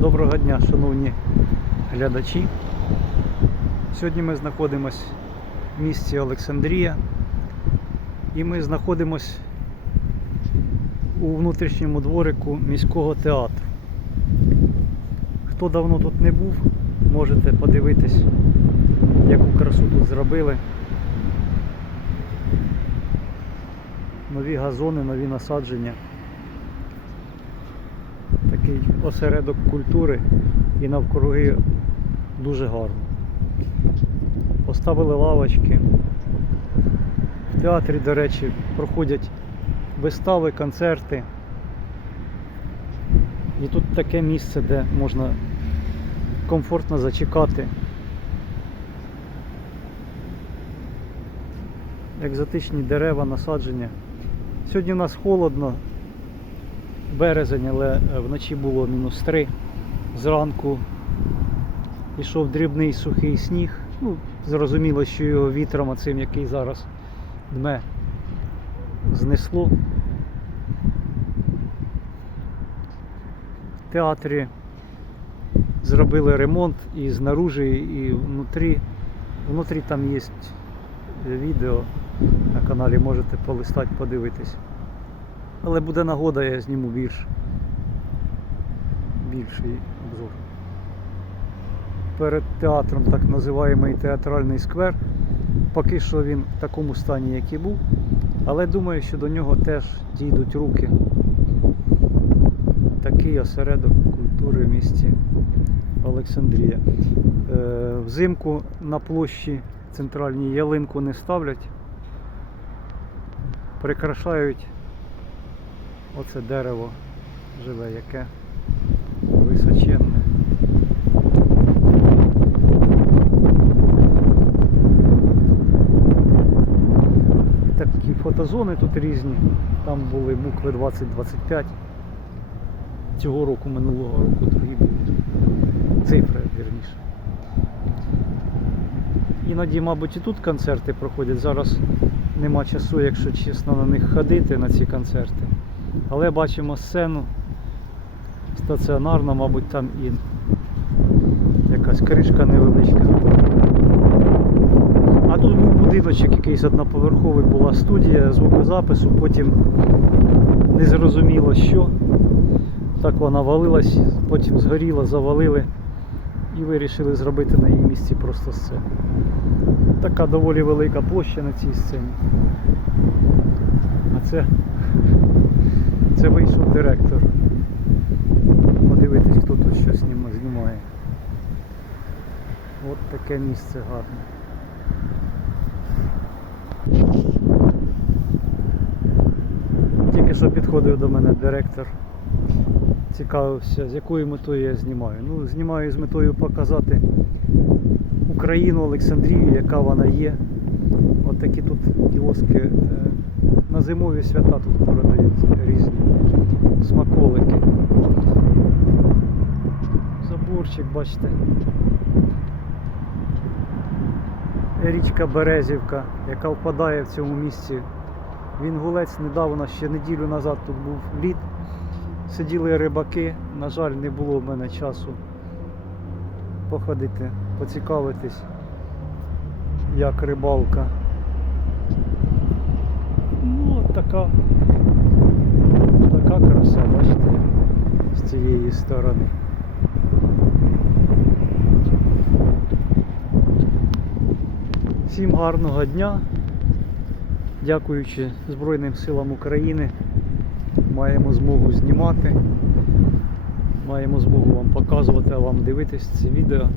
Доброго дня, шановні глядачі. Сьогодні ми знаходимося в місті Олександрія і ми знаходимося у внутрішньому дворику міського театру. Хто давно тут не був, можете подивитись, яку красу тут зробили. Нові газони, нові насадження. Такий осередок культури і навкруги дуже гарно. Поставили лавочки. В театрі, до речі, проходять вистави, концерти. І тут таке місце, де можна комфортно зачекати. Екзотичні дерева, насадження. Сьогодні у нас холодно, березень, але вночі було мінус 3. Зранку йшов дрібний сухий сніг. Ну, зрозуміло, що його вітром оцим, який зараз дме, знесло. В театрі зробили ремонт і знаружи, і внутрі. Внутрі там є відео на каналі, можете полистати, подивитись. Але буде нагода, я зніму більш більший обзор. Перед театром так називаємий театральний сквер. Поки що він в такому стані, як і був, але думаю, що до нього теж дійдуть руки. Такий осередок культури в місті Олександрія. Е, Взимку на площі центральній ялинку не ставлять, прикрашають оце дерево живе, яке височенне. Такі фотозони тут різні. Там були букви 2025. Цього року, минулого року другі були. Цифри, вірніше. Іноді, мабуть, і тут концерти проходять. Зараз нема часу, якщо чесно, на них ходити на ці концерти. Але бачимо сцену стаціонарно, мабуть, там і якась кришка невеличка. А тут був будиночок якийсь одноповерховий, була студія звукозапису, потім не зрозуміло що. Так вона валилась, потім згоріла, завалили і вирішили зробити на її місці просто сцену. Така доволі велика площа на цій сцені. А це, це вийшов директор. Подивитись, хто тут що знімає. От таке місце гарне. Тільки що підходив до мене директор, цікавився, з якою метою я знімаю. Ну, знімаю з метою показати Україну, Олександрію, яка вона є. От тут кіоски е, на зимові свята тут продаються різні смаколики. Заборчик, бачите. Річка Березівка, яка впадає в цьому місці. Він гулець недавно, ще неділю назад тут був лід. Сиділи рибаки. На жаль, не було в мене часу походити, поцікавитись, як рибалка. Така, така краса, бачите, з цієї сторони. Всім гарного дня. Дякуючи Збройним силам України, маємо змогу знімати, маємо змогу вам показувати, а вам дивитись ці відео.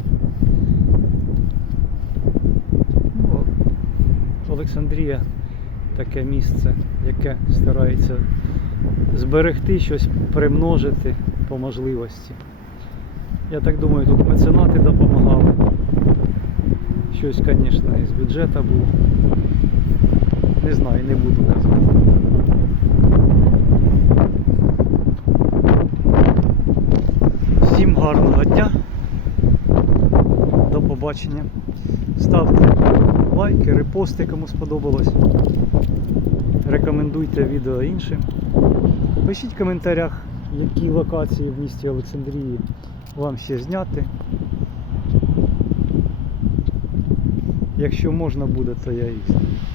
Ну, Олександрія таке місце, яке старається зберегти щось, примножити по можливості. Я так думаю, тут меценати допомагали. Щось, звісно, із бюджету було. Не знаю, не буду казати. Всім гарного дня. До побачення. Ставте лайки, репости, кому сподобалось. Рекомендуйте відео іншим. Пишіть в коментарях, які локації в місті Олександрії вам ще зняти. Якщо можна буде, то я їх зніму.